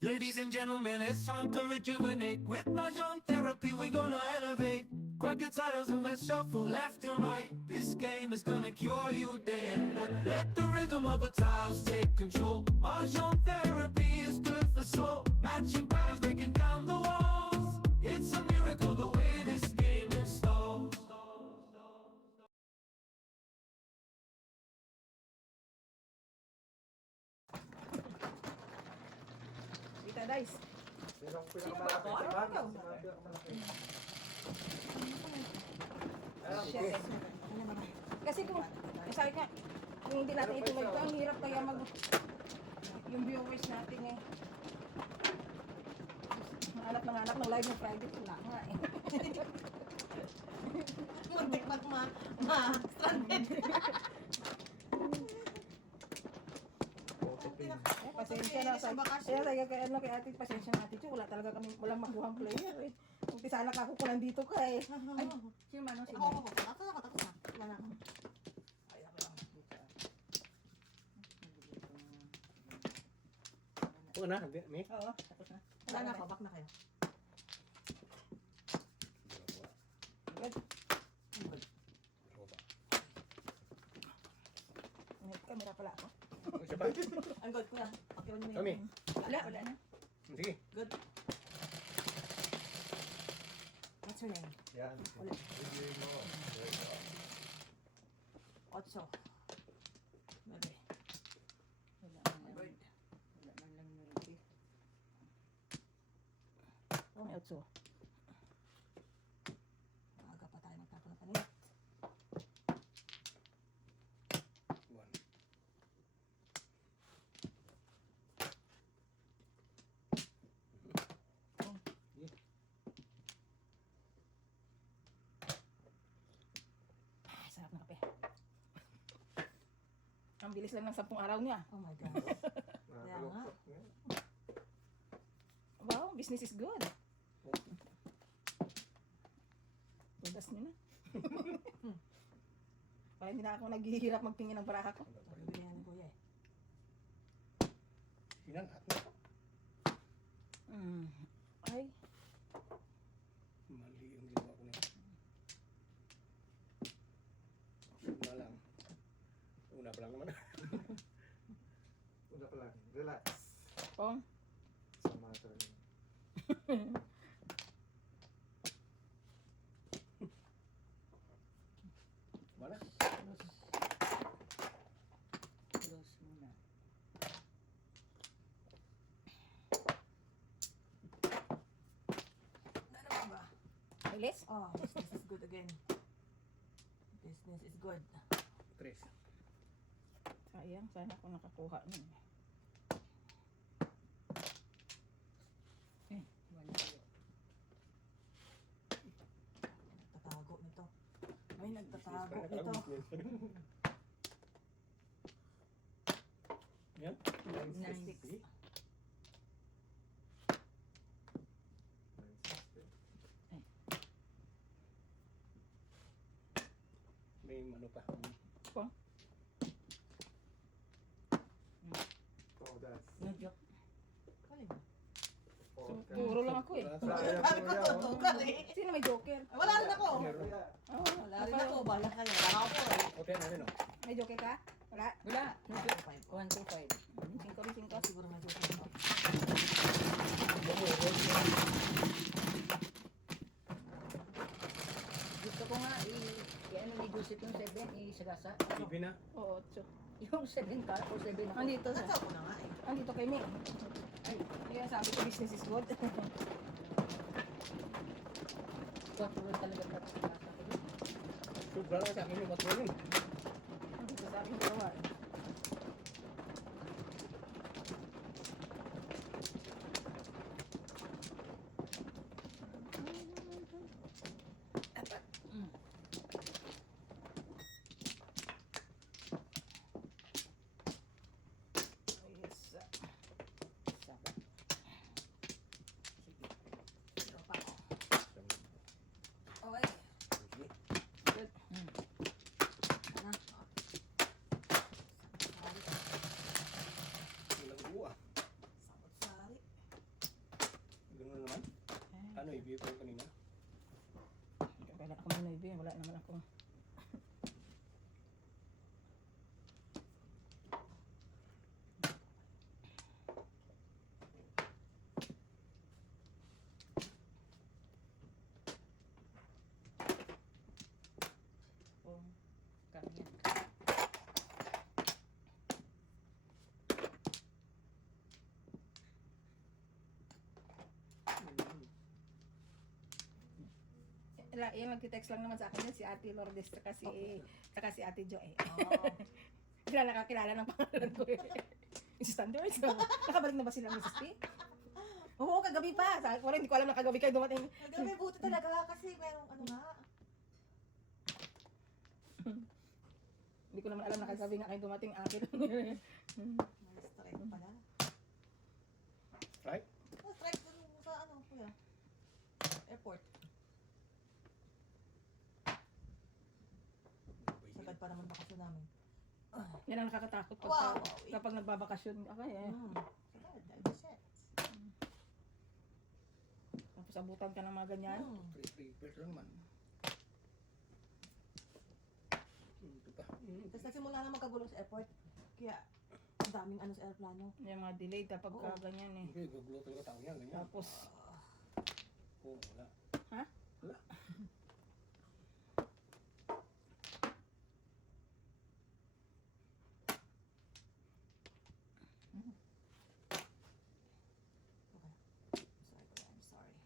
Ladies and gentlemen, it's time to rejuvenate. With Mahjong therapy, we're gonna elevate. Grab your titles and let's shuffle left and right. This game is gonna cure you day and night. Let the rhythm of the tiles take control. Mahjong therapy is good for soul. Matching patterns, breaking down the walls. It's a miracle the way this game installs. Tita Dice. Sino ang Sino ba ako? pinakamalaki? Ano ikaw? Sino ang pinakamalaki? Shit. Kasi kung, sabi nga, kung hindi natin ituloy ito, ang hirap kaya mag, yung viewers natin eh. Hanap ng live ng Friday, wala nga eh. Muntik ma-stranded. Eh, pasensya na sa kaya sa kay ano kay ate, pasensya na ate, wala talaga kami walang makuhang player eh. Kung sana ka ako nandito ka eh. Ay, sino man sino? Ako. Tapos na. Wala na. Ay, ako lang. Oo na, hindi, may. Oo, tapos na. Wala na ako. Back na kayo. Good. May camera pala ako. Isa pa? Ang good ko na. Pakiwan mo Kami. Wala na. Sige. Good. What's your name? Yan. Wala. Otso. Bebe. Bird. Oh, may otso. Maaga pa tayo magtapon ng palit. One. Ah, sarap ng kape. Ang bilis lang ng 10 araw niya. Oh my God. Nakakalukot nga. Wow, business is good. Tudas niyo na. Parang hindi na ako naghihirap magtingin ng baraha ko. Pagbilihan ni Kuya eh. Sinangat na. Ay, Mali yung ginawa ko na. Una lang. Una pa lang naman. Una pa lang. Relax. Pong. Sama ka rin. Mana? Close muna. Ano ba? Bilis? Oh, business is good again. Business is good. Tres. Sayang, sana ako nakakuha nun. Nagtatago nito. May nagtatago nito. Yan. 9-6. May ano pa. Pong. Oh, that's. No joke. Kaling. Puro lang ako eh. Sabi ko tutugan eh. Sino may joker? Wala rin ako. Oh, Wala rin ako. Bala ka niya. Wala ako eh. Okay, ano no? may joker ka? Wala. Wala. No joke. 1, 2, 5. 5 rin 5. Siguro may joke ako. Gusto ko nga i-ano ni Joseph yung 7, i-sagasa. Bibi na. Oo, 8. Yung 7 ka o 7 ako. Andito sa. Nasa ko na nga eh. Andito kay May. Kaya sabi ko business is good. 4 lang talaga tapos sagasa ko. Sobra lang sa akin yung matulong. Andito sa aking gawa. Isa. Sabi. Zero pa ako. Okay. Good. Ano? Ano, i-view ko kanina? Wala ako muna ibig. Wala naman ako. Oh, kanya. Yung nagtitext lang naman sa akin yun, si Ate Lourdes saka si Ate Jo eh. Oo. Sila nakakilala ng pangalan ko eh. Mrs. Thunders, nakabalik na ba sila Mrs. P? Oo, kagabi pa. Sabi ko rin, hindi ko alam na kagabi kayo dumating. Grabe, buti talaga kasi merong ano nga. Hindi ko naman alam na kagabi nga kayo dumating akin. May strike pala. Right? Oh, strike dun sa ano, kuya? Airport. Sagad pa naman bakasyon namin. Yan ang nakakatakot Wow. kapag nagbabakasyon ka eh. Sagad, dahil set. Tapos abutan ka ng mga ganyan. Prepare lang man. Ito pa. Tapos nagsimula na magkagulo sa airport. Kaya, ang daming ano sa aeroplano. Yung mga delay kapag ka ganyan eh. Okay, gugulo talaga tao yan. Ganyan. Tapos, Oo, wala. ha? Wala. Sorry, kuya, I'm sorry.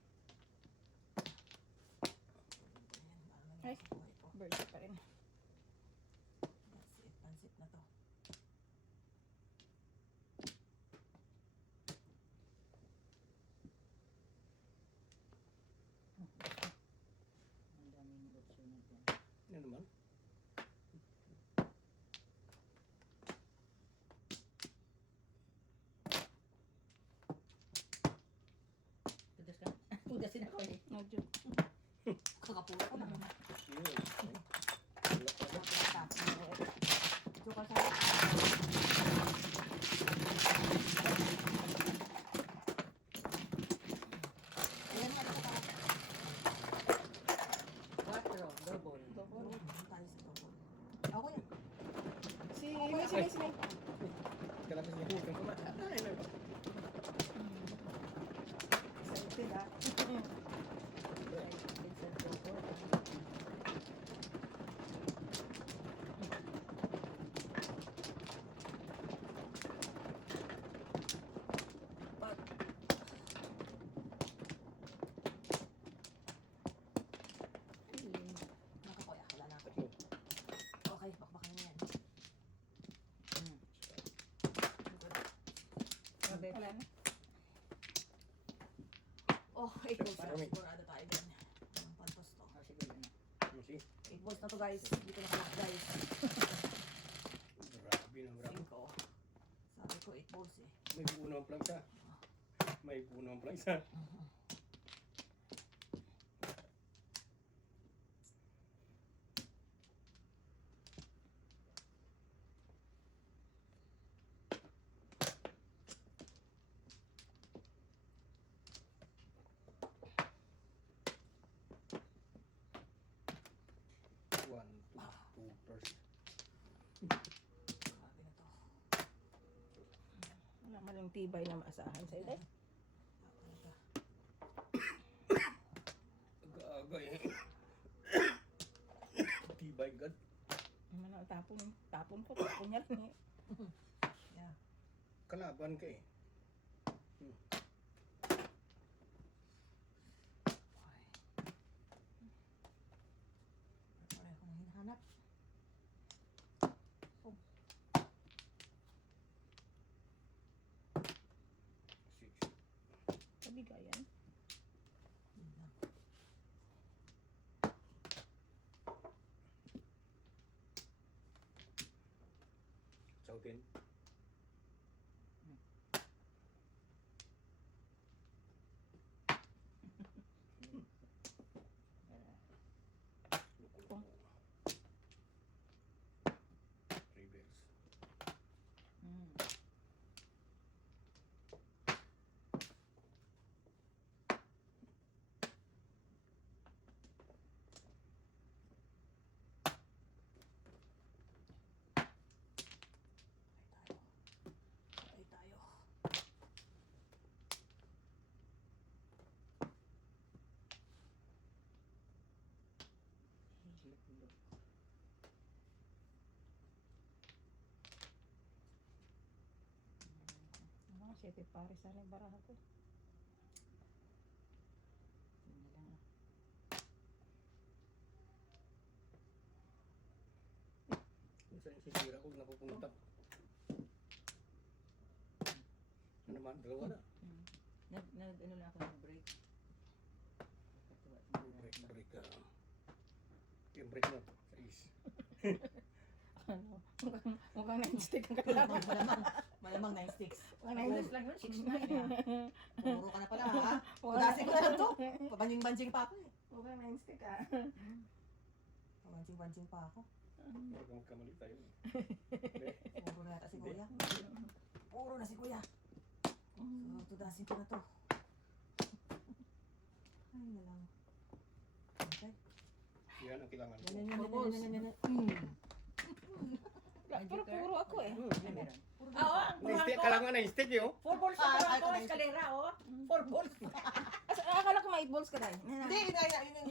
Ay. Birthday pa rin. That's it, pansit na to. Ang daming option na dyan. Ano naman? Pudas ka? Pudasin ako eh. Medyo. Kakapulo ko naman. Yun. Wala talaga. Joke sa ayan nga, ito ka. Quattro, double. Double. Tayo sa double. Ako yan. Si May. Kailangan niya hukang ko na. Ay, na ba? Excited ah. Vincent double. Nakakuya, wala na ako. Tatlo. Okay, bakbakan na yan. Grabe. Wala na. Oh, 8 balls na. Marami. Sigurado tayo dyan. Ang pantos to. Oh, siguro na. Kasi, 8 balls na to guys. Dito nakalak guys. grabe na grabe. 5. Sabi ko 8 balls eh. May buo naman pala isa. May buo naman pala isa. One, two, first. Grabe na to. Wala man yung tibay na maasahan sa'yo eh. Okay ka. Agay. Tibay God. Naman ang tapon ko. Tapon niya rin eh. Yeah. Kalaban ka eh. Okay. Pareho ko na hinahanap. Six. Kabigayan. Yun lang. Sautin. Kung Reverse. Siyete pare sana yung baraha ko. Yun na lang. Kung saan sisira ko, napupunta. Ano naman, dalawa na. Ano lang ako nag-break. Break ka. Yung break mo, sa is. Ano? Mukhang 9 stick ang kailangan. Malamang 9 sticks. Mukhang 9 stick. lang yun, 6'9". Puro ka na pala ha. Pudasin ko na lang to. Pabanjing-banjing pa ako eh. Mukhang 9 stick ah. Pabanjing-banjing pa ako. Huwag kang magkamali tayo. Puro na yata si kuya. Puro na si kuya. So, tudasin ko na to. Ay na lang. Okay. Yan ang kailangan ko. Yan. Pero puro ako eh. Meron. Oo, Kailangan na stick eh, oh. 4 balls Ah, na ay, ako, ay, eskalera, oh. 4 balls. Akala ko may 8 balls ka dahil. Hindi, yun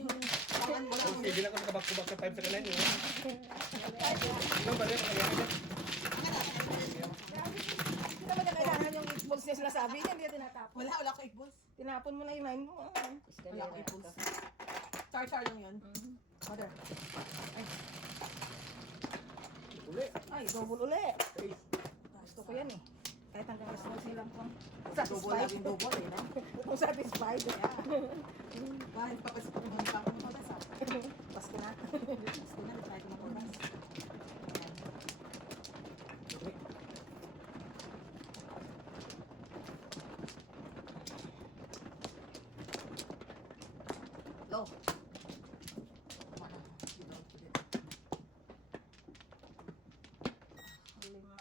yung tangan mo lang. Sige, hindi na ako nakabak-kubak sa 5 sa kanan eh. Ilang ba rin ang kailangan niya? Hindi naman niya kailangan yung 8 balls niya sinasabi niya. Hindi niya tinatapon. Wala ko 8 balls. Tinapon mo na yung 9 mo. Wala Eskalera. ko 8 balls. Char-char lang yun. Mother. Uli. Ay, double uli. Ace. Gusto ko yan eh. Kahit hanggang alas 12 silang kung Double satisfied. laging double eh, no? Kung satisfied. Bakit pa kasi pumunta pa ako ng oras ha? Pasko na. Gusto na, try ko ng oras. Low. Lima.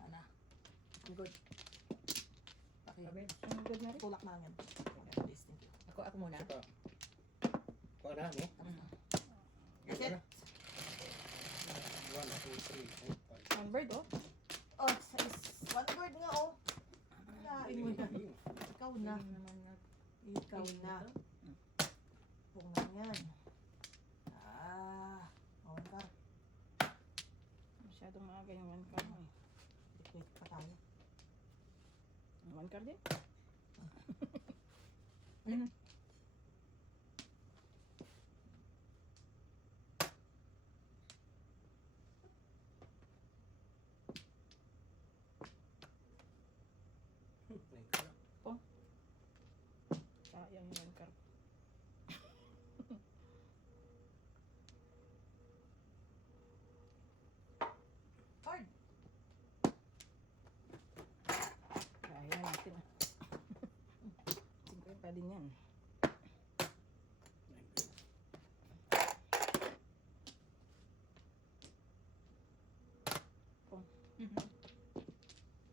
Ana. Good. Sabi, Good na rin. Tulak na yan. Please, thank you. ako muna. Ito. Kuha na, no? That's Ito it. na. 1, 2, 3, 4, 5. One bird oh. Oh, one word nga oh. Lain mo na. Ikaw na. Ikaw na. Kung na yan. Mawan ka. Masyadong maaga yung one card mo eh. Wait pa tayo. One card din. Sayang yung one card. Card. Kaya natin ah. 50 din yan.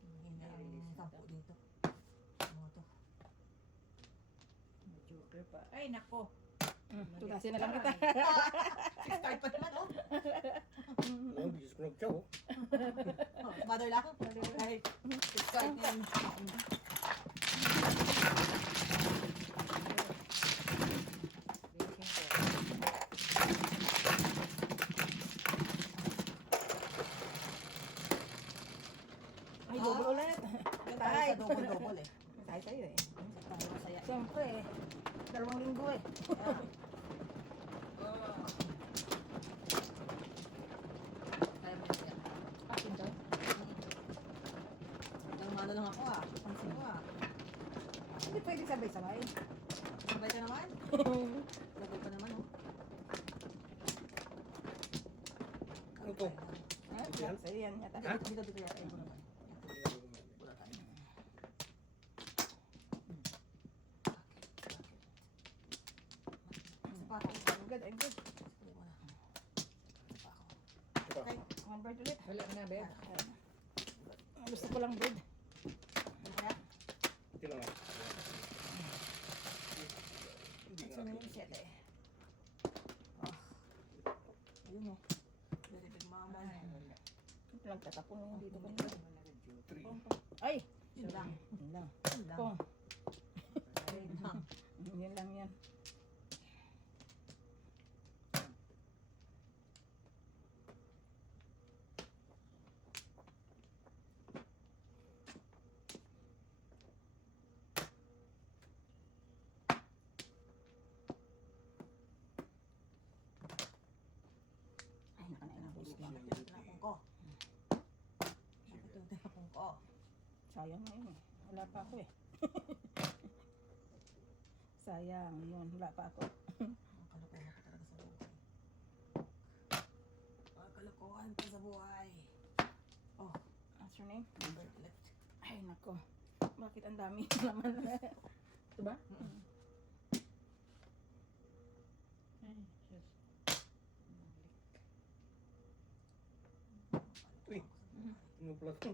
Hina yung tampo dito. Ano to? Joker pa. Ay, nako. Tunasin na lang kita. Six card pa naman oh. Ang bisis ko nagtsaw, oh. Mother lang. Kahit six card yan. Ay, double ulit. Yan tayo sa double-double eh. Tayo sa'yo eh. Tayo masaya. Siyempre eh. 2 linggo eh. Kaya mo siya. Akin daw. Nang lang ako ah. Pansin ko ah. Hindi pwede sabay-sabay. Sabay ka naman. Sabay pa naman oh. Ano to? Ah, Ito yan? sa'yo yan yata. Dito yan. Ay, ko naman. Wala tayo. Isa pa ako. I'm good, I'm good. Isa mo na. Isa pa ako. Ito. Okay. One bird ulit. Wala ka na, Beb. Gusto ko lang bird. Kaya, Ito lang, ah. Hindi isa na nga. yung 7 eh. Oh. Ayun oh. Very big mama. Nagtatapon mo dito ko. 3. Ay! Yun lang. Yun lang. Yun lang. Kung. Yun lang. Yun lang yan. Sayang na yun. Wala pa ako eh. Sayang yun. Wala pa ako. Ang kalokohan ka talaga sa buhay. Ang kalokohan ka sa buhay. Oh, What's your name? number left. Ay, nako. Bakit ang dami naman? Diba? Ay, Diyos. Uy. Ano pala ito?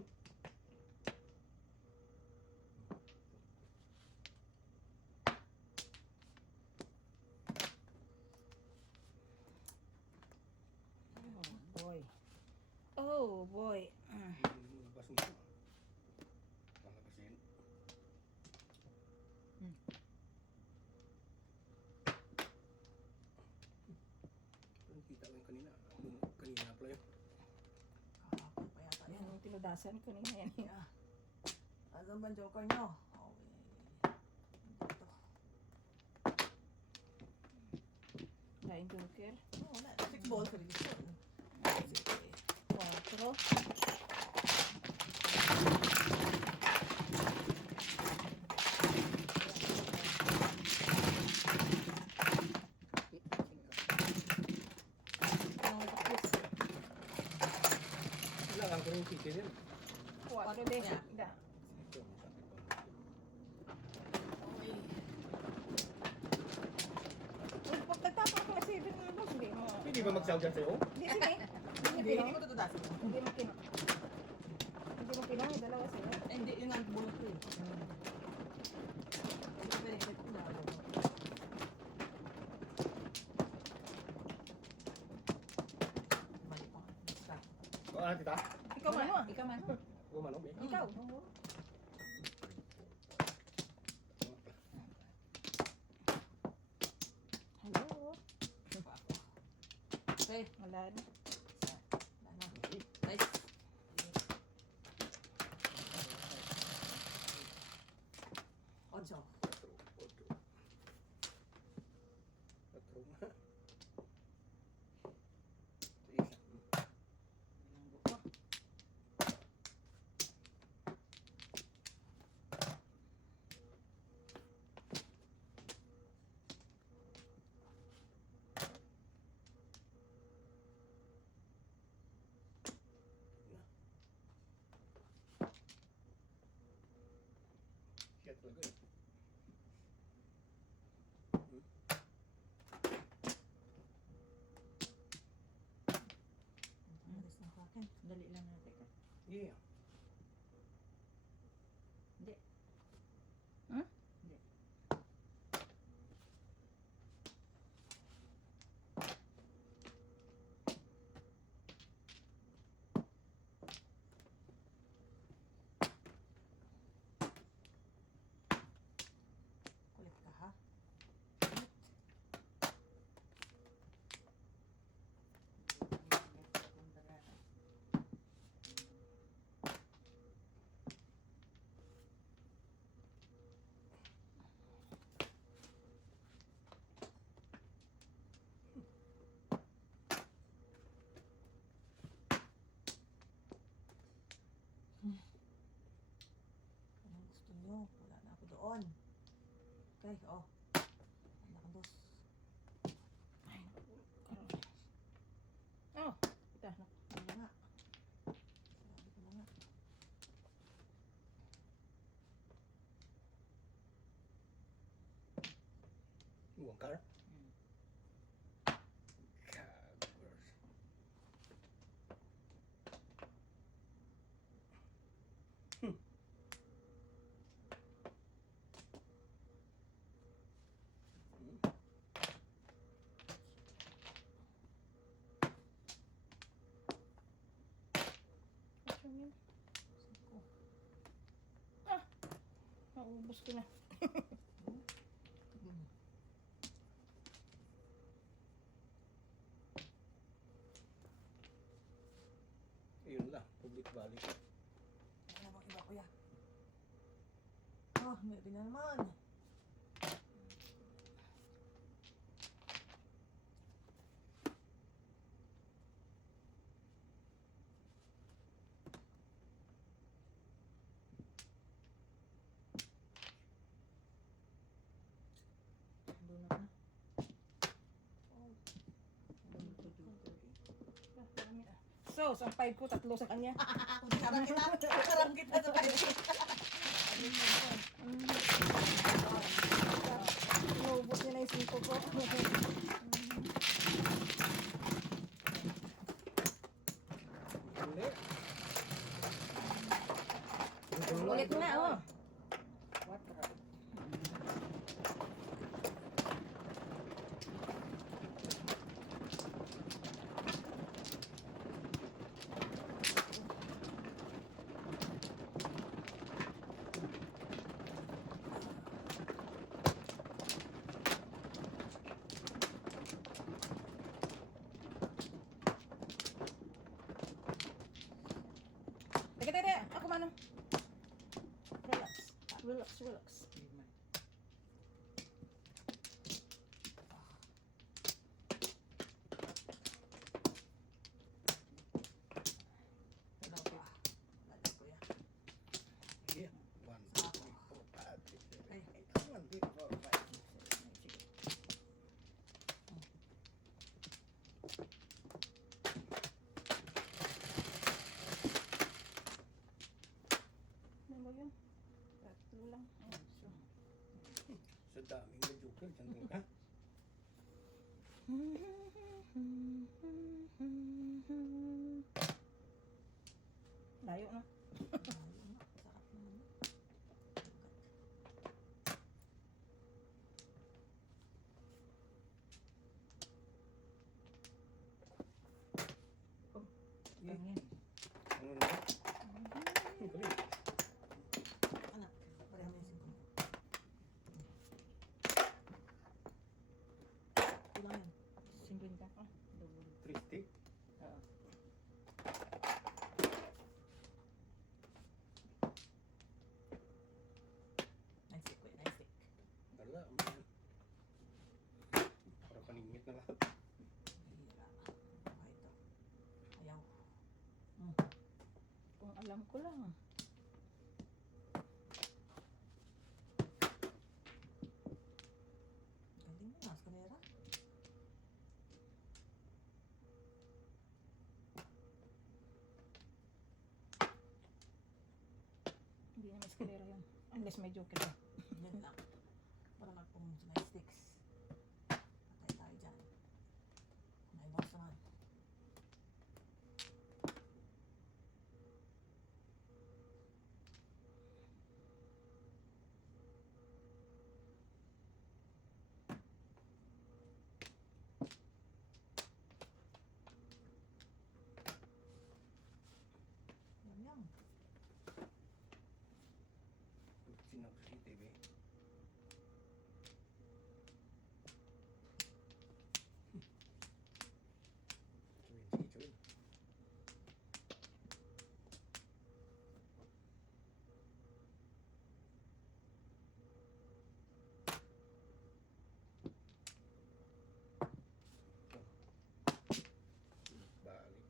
Oh boy. Oh boy. Labas nito. Lalabasin. Parang kita ko yung kanina. Kanina pala yun. Kahapon pa yata Yan yan. yung tinudasan ko nila yan. Yeah. Asan ba ang joker nyo? Okay. Dito. Kain joker. Oh, wala. 6 balls sa relasyon. Sige. 4. Anong tapos? Kailangan ko rin yung chicken yun. 4 din. Yeah. Da. Ito, sakit pa. Okay. Pag nagtapos ko na 7 na boss, hindi mo. Hindi ba mag-sound yan sa'yo? Hindi, sige. Hindi, hindi ko tutudasin. Hindi mo kino. Hindi mo kino, yung dalawa sa'yo. Eh, hindi, yun ang bulot ko eh. Hindi ko pwede ito na. Mali pa. Basta. O, ano, tita? Ikaw man mo. Ikaw man. Gumanong, eh. Ikaw. Hello. Pa ako. Okay. Wala na. Wala na. Nice. Ocho. Patro nga. Isa. Siya talaga eh. Alis na ako akin. Dali lang natin ka. Yeah. Hindi. Hmm? Hindi. Kulit ka ha? Anong gusto nyo? Wala na ako doon. Okay, oh. Wala kang dos. Ay, karoon. Oh, ito. Wala nga. Sabi ko na nga. You want car? Hmm. Cars. What's your name? Singko. Naubos ko na. Hmm. Ayun lang, public valley. Ano bang iba kuya? Ah, may na naman. pesos. Ang 5 ko, 3 sa kanya. Sarang kita sa pwede. Inubos niya na yung 5 ko. Hindi. Ulit mo na, oh. Teka, teka, ako mano. Relax. Relax, relax. Yeah. 1, 2, 3, 4, 5, 6, 7, 8. 1, 2, 4, 5, 6, 7, 8. Ano ba yun? 3 lang. Sa daming na joker, dyan ka. Layo na. Ano na? Ang galing. Anak, pareho na yung 5. Ilang yan? 50. Ah, 3 stick. Nice stick, kuya, nice stick. Dala. Para paningit na lahat. Hira. Okay ito. Ayaw. kung alam ko lang. Galing mo, nasa kamera. Hindi na may eskalera yan. Unless may joker ka. Yan lang. Para magpong nice sticks. Patay tayo dyan. Naiwas naman. Yan. Sinap si TV. Sige, sige. Balik.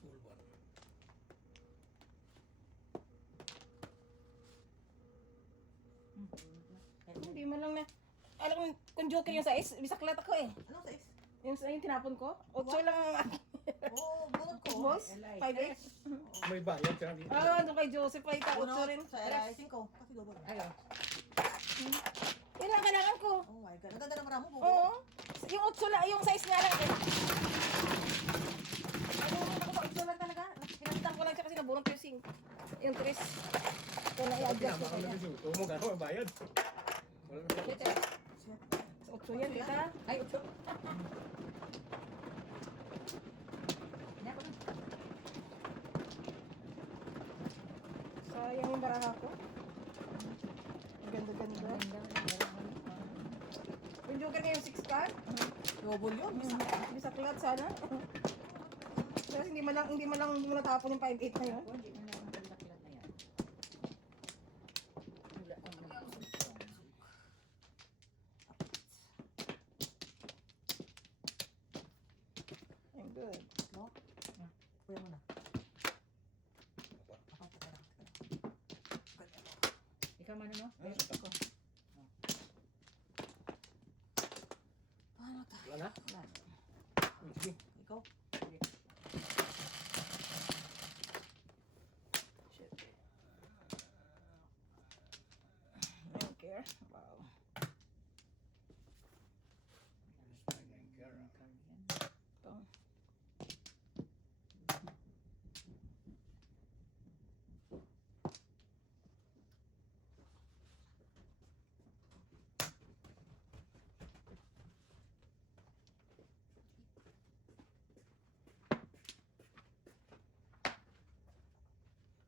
Full one. Hindi man lang na. Alam mo, kung joker yung size, bisaklat ako eh. Anong size? Yung tinapon ko, 8 lang ang Oo, bunot ko. boss. 5'8". May bayad ka dito. Ah, ano kay Joseph ay ka, 8 Bunot rin. sa LI5 ko. Kasi double. Ayaw. Yun lang kailangan ko. Oh my God. Ang ganda naman mo. Oo. Yung 8 lang, yung size nga lang. Ano, ako sa 8 lang talaga. Pinalitan ko lang siya kasi nabunot yung sink. Yung 3. Ito na i-adjust ko Baka kanya. magsusuko mo, gano'n ang bayad. Wala na pala. Sa 8 yan, tita. Ay, ito. Hindi ako na. Sayang yung baraha ko. Ang ganda-ganda. Yung joker niya yung 6 card. Double yun. Bisaklat sana. Kasi hindi man lang mo natapon yung 5'8 na yun. Ako, hindi mo na akong pagdaklat na yan. Wala akong I'm good. No? Kuya mo na. Apat ka lang. Ikaw man ano? Ah, to. Shit. I don't care. Wow. Ito.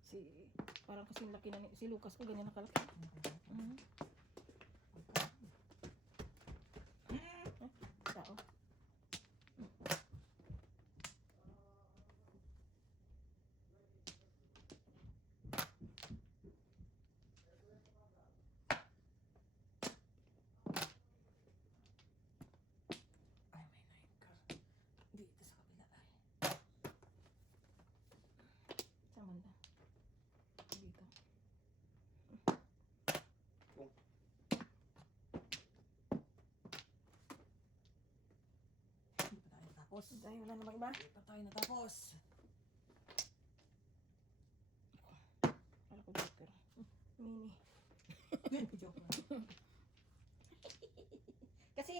Si, parang kasing laki na si Lucas ko, ganyan nakalaki. Mhm. Tao. Ay, may night car. Dito sa kabila ay. Saan banda? Dito. Hindi pa tayo natapos. Dahil wala namang iba. Hindi pa tayo natapos. Kala ko better. Mini. Joke lang. Kasi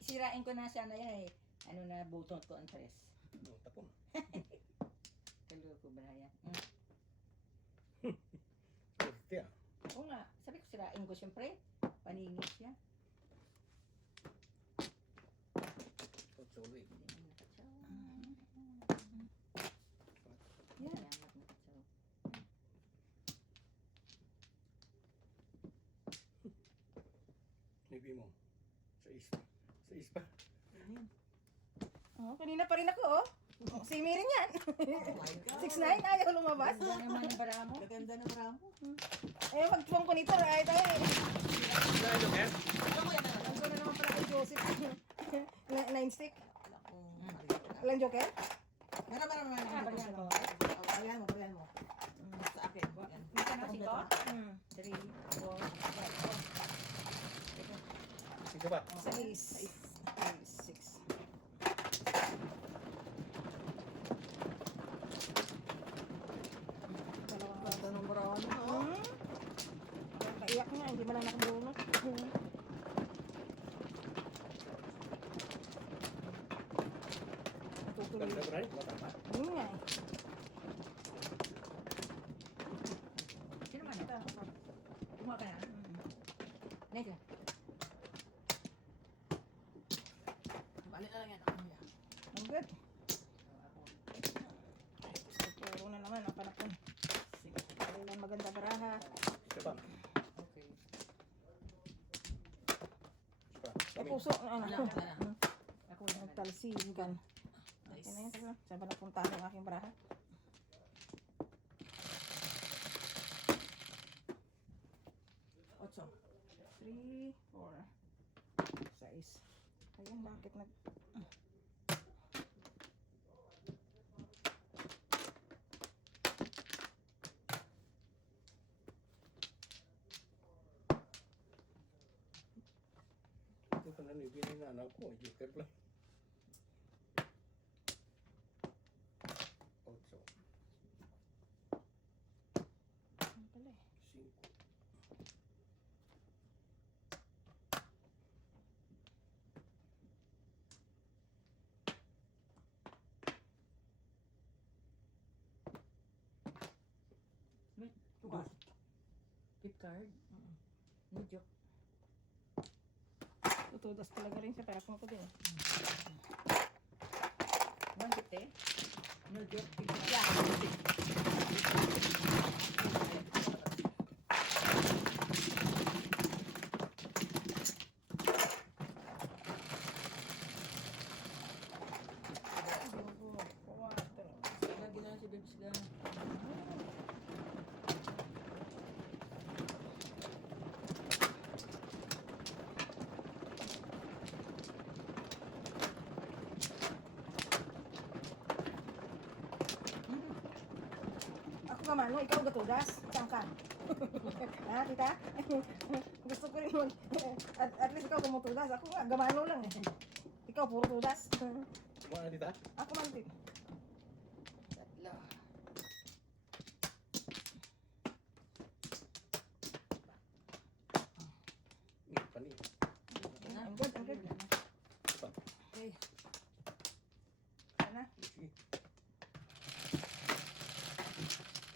sirain ko na sana yan eh. Ano na buton ko ang tres. Tapon. Kaloko ba na yan? Kurti ah. Oo nga. Sabi ko sirain ko siyempre. Paningis siya. Kutsuli. Hindi mo nakatsaw. Yan. Salamat nakatsaw. Nibi mo. Sa ispa. Sa ispa. Oh, kanina pa rin ako, oh. Oh, simi rin yan. Oh my God. 6'9", ayaw lumabas. Ganda naman ang bara mo. Gaganda ng ramo. Eh, magtuwang ko nito, right? Ay, Dahil okay? Ano mo yan? ang na naman pala kay Joseph. 9 stick. Wala kong marinig. Walang joker? Meron. Ah, barihan mo. Barihan mo. Sa akin. Yan. Isa na si ko? Hmm. 3, 4, 5. Sige ba? 6. 6. Dalawang Ganda ng ramo. Hmm? Parang kaiyak niya, hindi mo lang nakabunot. Hmm. Natutuloy. Ganda ba rin? Matama. Yun nga eh. Sino man ito? Kumuha ka na? Next. Balik na lang yan. Ako yan. Ang good. Puro na naman ang panapon. Sige. Kailan maganda baraha. Sige ba? Okay. Sige ba? May puso. Ano? Wala. Ako na. Nagtalsigan. Nice. Okay na yun. Tagal. Saan ba napuntahan ang aking baraha? Otso. 3, 4, 6. Ayan, bakit nag... Ito ka na nibili na anak ko. Joker lang. Otso. Ano pala eh? 5. Tukas. Fifth card. No joke. Tutudas talaga rin siya. Pero kung ko din eh. 150. No joke. Yeah. Lagi na si Bebs ka. Ako naman, no, ikaw gatudas. Saan ka? Ha, tita? Gusto ko rin mag... at least ikaw gumutudas. Ako nga, gamano lang eh. Ikaw, puro tudas. Sumama dito. Ako man din. Tatlo. Pani. Ang good, ang good. Okay. Ano? Sige.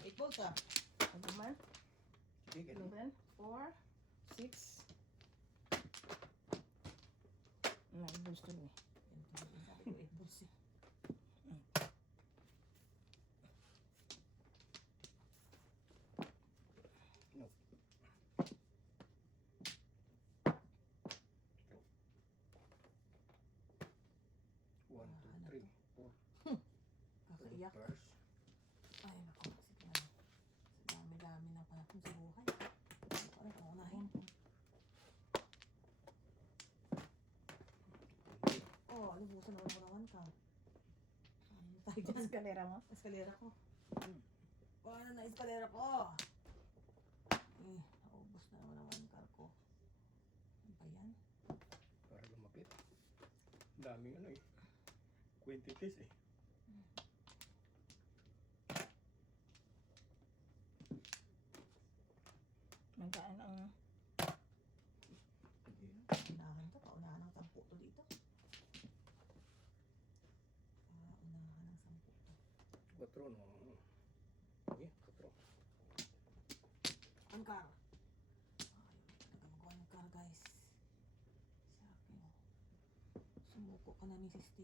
8 balls ah. Ano man? Sige, ganun. 11, 4, 6. Gusto niya. Sabi ko 8 balls eh. No. One, two, three, four. Kakaiyak. First. Ay, naku. Sige na. Sa dami-dami ng panahon sa buhay. Hindi ko alam kung unahin. Oh, lubusan naman mo naman ka. Ano tayo dyan? Eskalera mo? Eskalera ko. Paano na eskalera ko? Eh, naubos na naman ang one car ko. Ano ba yan? Para lumapit. Daming ano eh. Quantities eh. Magkaan ang... Sige. Unahan to. Paunahan ng 10 to dito. Paunahan ng 10 to. Quatro, no? Sige, quatro. One car. Ayaw talaga mag-one car, guys. Sabi mo. Sumuko ka na, Mrs. T.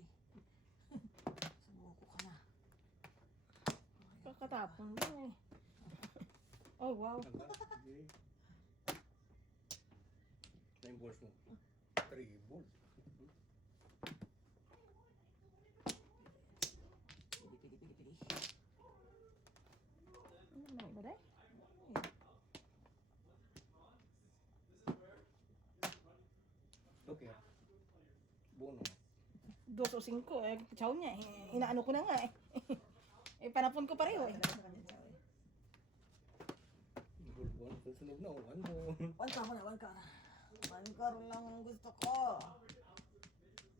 Sumuko ka na. Ayaw Kakatapon mo eh. Oh, wow. Ang last, sige. 9 balls mo. 3 balls. Pili. Ano naman ba day? Okay. Bono. 2 o 5 eh. Chow niya eh. Inaano ko na nga eh. Eh, panapon ko pareho eh. Ball, ball. Susunod na. 1 ball. One car muna, one car. One car lang ang gusto ko.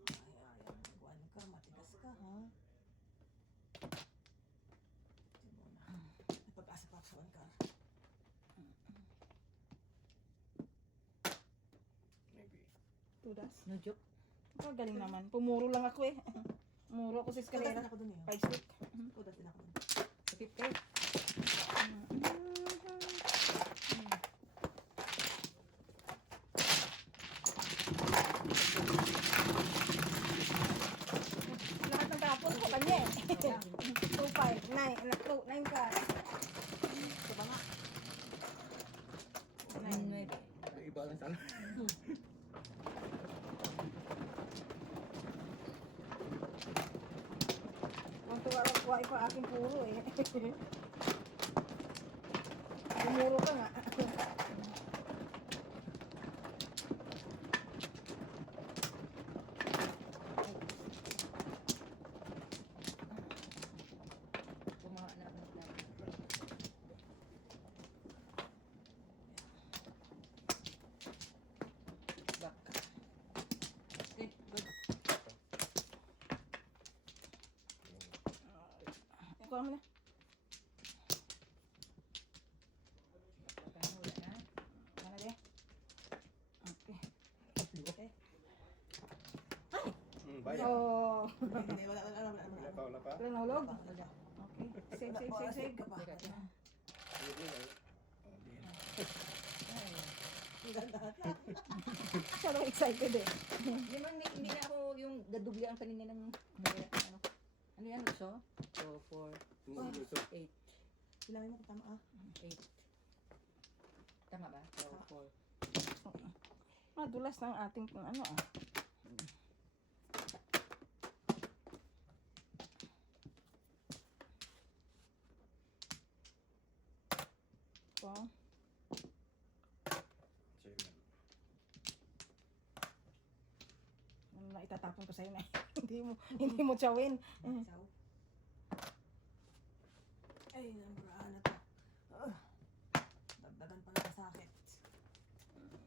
Ay, one car. Matigas ka, ha? Sige muna. May pag-asa pa ako sa one car. Maybe. Tudas. No joke. Ikaw galing naman. Pumuro lang ako eh. Muro ako sa Kudas din eskalera. ako dun eh. 5 stick. Kudas din ako dun. Sa 50. Lahat ng tapon ko kanya eh. 2, 5, 9 ka. Ito ba nga? 9. Iba lang sana. Kung tuwa pa aking puro eh. Pumuro ka nga. Kumaha na ako ng plano. Back. Okay, good. Ikaw mo na. Nakahula na. Ano de? Okay. Okay. Bayan. Oh. Hindi, wala. Wala pa, wala pa. Wala nahulog? Wala. Okay. Save. ka pa. Teka, teka. Hindi, hindi. Oh, di. Ang ganda. Masyadong excited eh. Hindi na ako yung dadubli ang kanina ng ano yan, so? 2, 4, Hindi, ito. 8. Bilangin mo kung tama ah. 8. Tama ba? 4. Madulas ng ating ano ah. So, Seven. ano na itatapon ko sa'yo na hindi mo tsawin. Saw. Ay, namuraan na to. Dagdagan pa ng sakit. Cinco.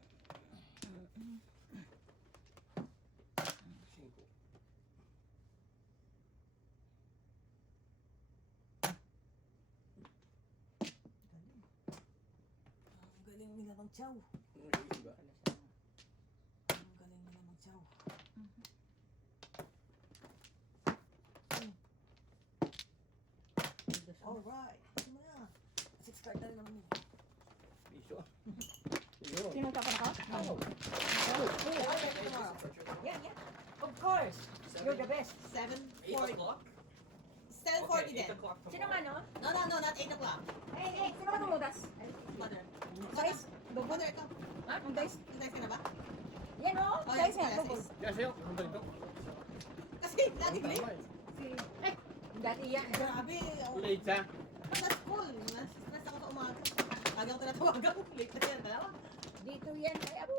mag-chow. Iba. Ang galing nila mag-chow. Alright. Ito mo na. 6 card na rin naman yun. Piso. Yun. Sino ka pa ka? Ano? Yan, yan. Of course. You're the best. 7:40. 7:40 din. Sino nga, no? No, not 8 o'clock. Eh, sino ka tumudas? Mother. Guys, Mother, ikaw. Ha? Ang dice. Dice ka na ba? Yan, oh. Oh, Dice yan, yan, alas double. 6. Kaya sa'yo, punta dito. Kasi lagi Tama late. eh. Si... Dati yan. Grabe. Oh. Late siya. Sa school. Stress ako sa umaga. Lagi ako tinatawagan. Late na yan. Dalawa. Dito yan. Ay, abo.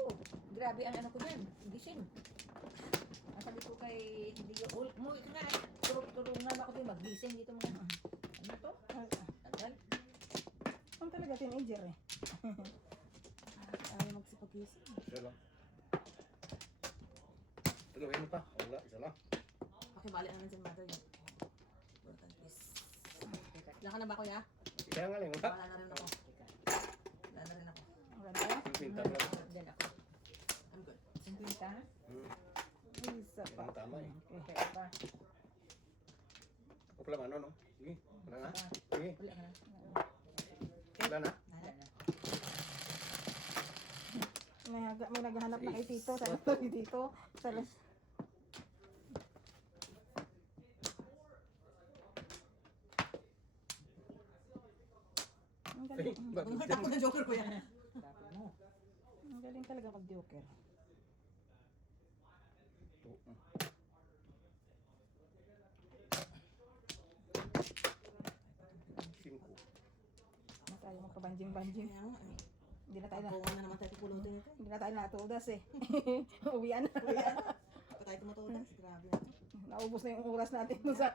Grabe ang ano ko yan. Gising. Ang sabi ko kay, hindi yung, umuwi ka na. Turungan ako din magising dito mga. Ano to? Tagal. Ang talaga teenager eh. Ayaw magsipag-isip. Isa lang. Ito gawin mo pa. Wala, isa lang. Okay, bali na lang si mother yun. Important is. Wala ka na ba, kuya? Kaya nga lang, wala. Wala na rin ako. Wala na rin ako. Ang ganda. Yung pinta mo lang. Then ako. I'm good. 50. Isa pa. Yan ang tama eh. Okay pa. Ako pala ano, no? Sige, wala na. Sige, Wala ka na. wala na. Wala na. May naghahanap na kay Tito. Sa kay Tito. Sa Ang galing. Ang ako na joker, kuya. Tapos mo. Ang galing talaga mag-joker. Cinco. Na tayo magpabanjing-banjing. Kaya nga, eh. Hindi na tayo na. Kuha na naman tayo pupulutin ito. Hindi na tayo natudas eh. Uwian na. Ako tayo tumututas. Grabe na. Naubos na yung oras natin dun sa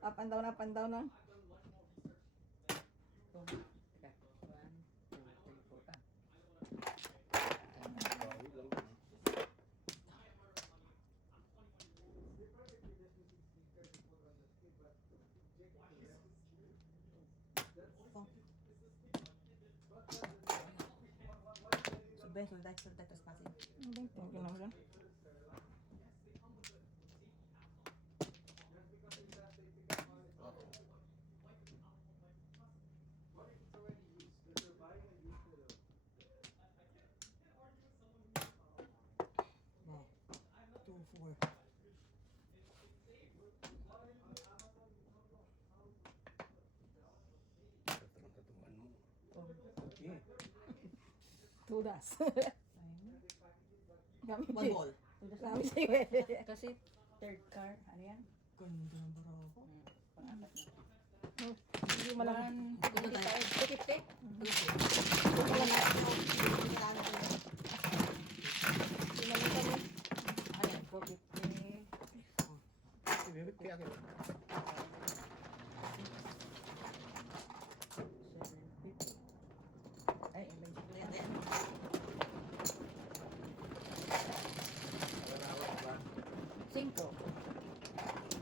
up and down na. Teka. 1, 2, 3, 4. Bawi lang. Sulday, tapos passing. Thank you naman. Wow. 2, 4. Tatangan mo. Sige. Tudas. Kami One ball. Kami sa'yo eh. Kasi third car. Ano yan? Ganda ng baro ko. Pang-apat na. Hindi mo lang. 250. Ano yan? 450. Sige, kaya akin. 750. Ay, may Cinco.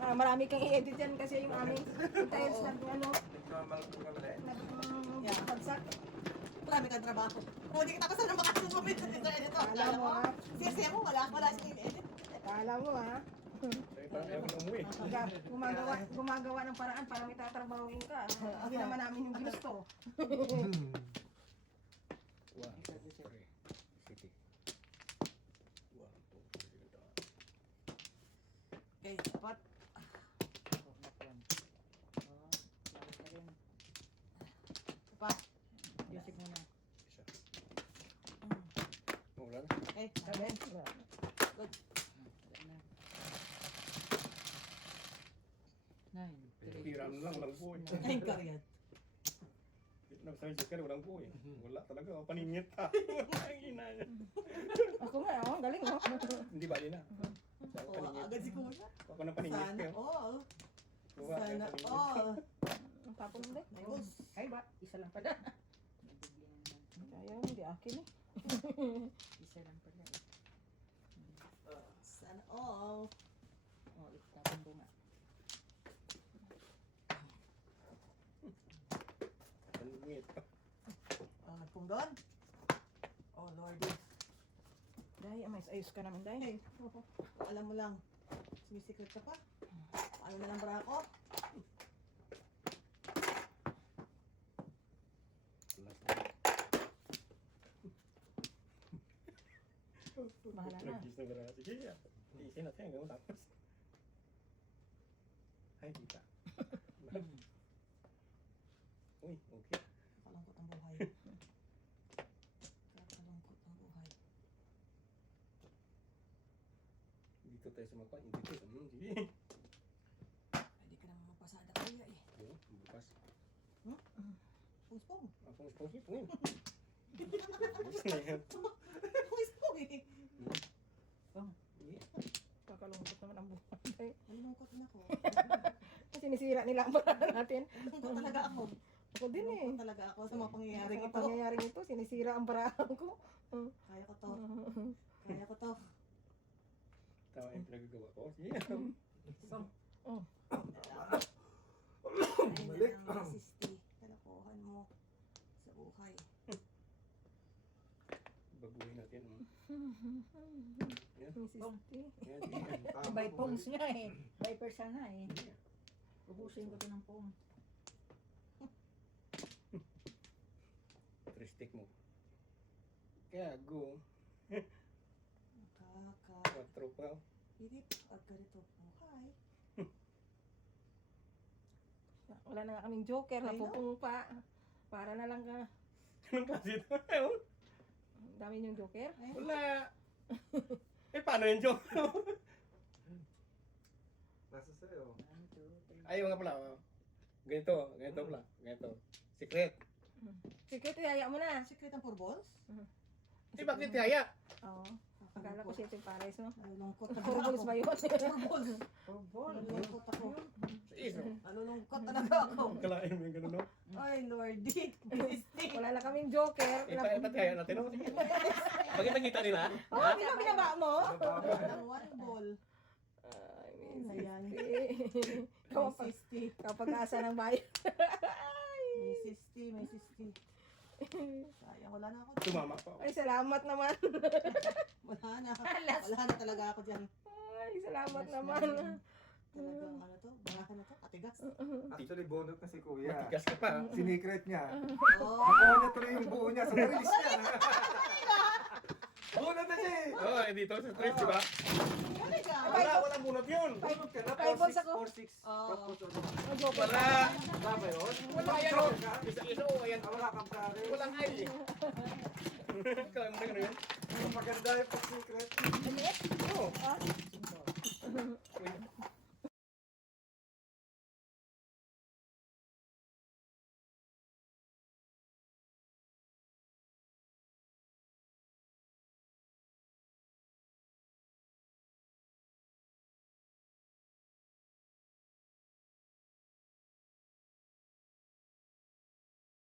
Marami kang i-edit yan kasi yung aming tiles na ano, Normal po kami na eh. bagsak. Marami kang trabaho. Kung hindi kita pa sana makasusunod sa editor. Alam mo ha. Siya mo, wala siyang edit. Kala mo ha. Sige, parang ayaw ko na umuwi. Gumagawa ng paraan para may tatrabahuin ka. Hindi naman namin yung ginusto. One, two, three. City. One, two, three. Okay, dapat. Pa. Music muna. Isa. Wala na. Okay, Sabi. good. Wala na. 9, 3. Hiram lang po eh. Ay, karyat. Nagsabi sa kanya, walang po eh. Wala talaga, paningit ha. Ang ina niya. Ako nga, oh, galing oh. Hindi bali na. Sa Oo, paningit. agad si Kuya. Ako na paningit Sana kayo. all. Kuha kayo Sana paningit. all. Ang tapon ulit. Ayos. Ay ba? Isa lang pala. Ayaw, hindi akin eh. Isa lang pala. Sana all. Oh, itapon bunga. Paningit. Kung doon. Oh, Lord. Day, ayos ka naman, Day. Hey, alam mo lang. Sumisikret ka pa. Ano na lang bara ako? Bahala na. Nag-kiss na bara. Sige, isin natin hanggang matapos. Ay, kita. Uy, okay. Kakalungkot ang buhay. Kakalungkot ang buhay. Dito tayo sumakot. Dito. Sige. Pwede ka naman magpasada kuya eh. Oo, bukas. Puspong. Ako mas pangit. Ngayon. Bukas na yan. Puspong eh. Kakalungkot naman ang buhay, Day. Nalulungkot na ako. Sinisira nila ang paraan natin. Nalulungkot talaga ako. Ako din eh. Nalulungkot talaga ako sa mga pangyayaring Sa ito. pangyayaring ito, sinisira ang paraan ko. Kaya ko to. Kaya ko to. Tama yung pinagagawa ko. Sige. Ayun na lang sisti. Kalokohan mo sa buhay. Baguhin natin. Yan. Mrs. T. Yan. Sige. By pongs nga eh. By persona eh. Ubusin ko to ng pong. Tristik mo. Kaya go. Kaka. Quattro pa. Hirip at ganito buhay. Wala na nga kaming joker, Ay, no? napupung pa. Para na lang ka. Anong klase ito? Ewan. Ang dami yung joker. Wala. Eh, paano yung joke? Nasa sa'yo. 1, 2, 3. Ay, mga pala. Ganito. Ganito pala. Ganito. Secret. Secret, ihaya mo na. Secret ang 4 balls? Eh, bakit tiyaya? Oo. Akala ko siya yung pares, no? Nalulungkot na Puro balls ba yun? 4 balls. Nalulungkot ako. Sa isa. Nalulungkot talaga ako. Kalain mo yung gano'n, no? Ay, Lordy. Mystic. Wala na kaming joker. Ipatiyaya natin, no? Sige. Bakit nakita nila? Oh, binaba mo? Ang 1 ball. Ay, Ayan. Kapag, May sisti. kapag asa ng bayan. May sisti. May sisti. Sayang, wala na ako. Tumama pa ako. Ay, salamat naman. Wala na. Wala na talaga ako dyan. Ay, salamat Last naman. na yun. Talagang ano to? Barahan na to? Atigas. Actually, bonot na si Kuya. Matigas ka pa. Sinikret niya. Oh. Nakuha niya tuloy yung buo niya sa release niya. Bonot na siya eh. Oo, eh, dito sa stress, di ba? Talaga. Wala, walang bunot yun. Bonot ka na. Five balls ako. 4-6. Oh. Oh, joker. Wala. Wala ba yun? Wala yan, oh. Isa-isa, oh, ayan. Ah, wala kang pare. Walang ay, eh. Kaya mo na gano'n yun? Maganda yung pag-secret. Oo. Ah, Wait.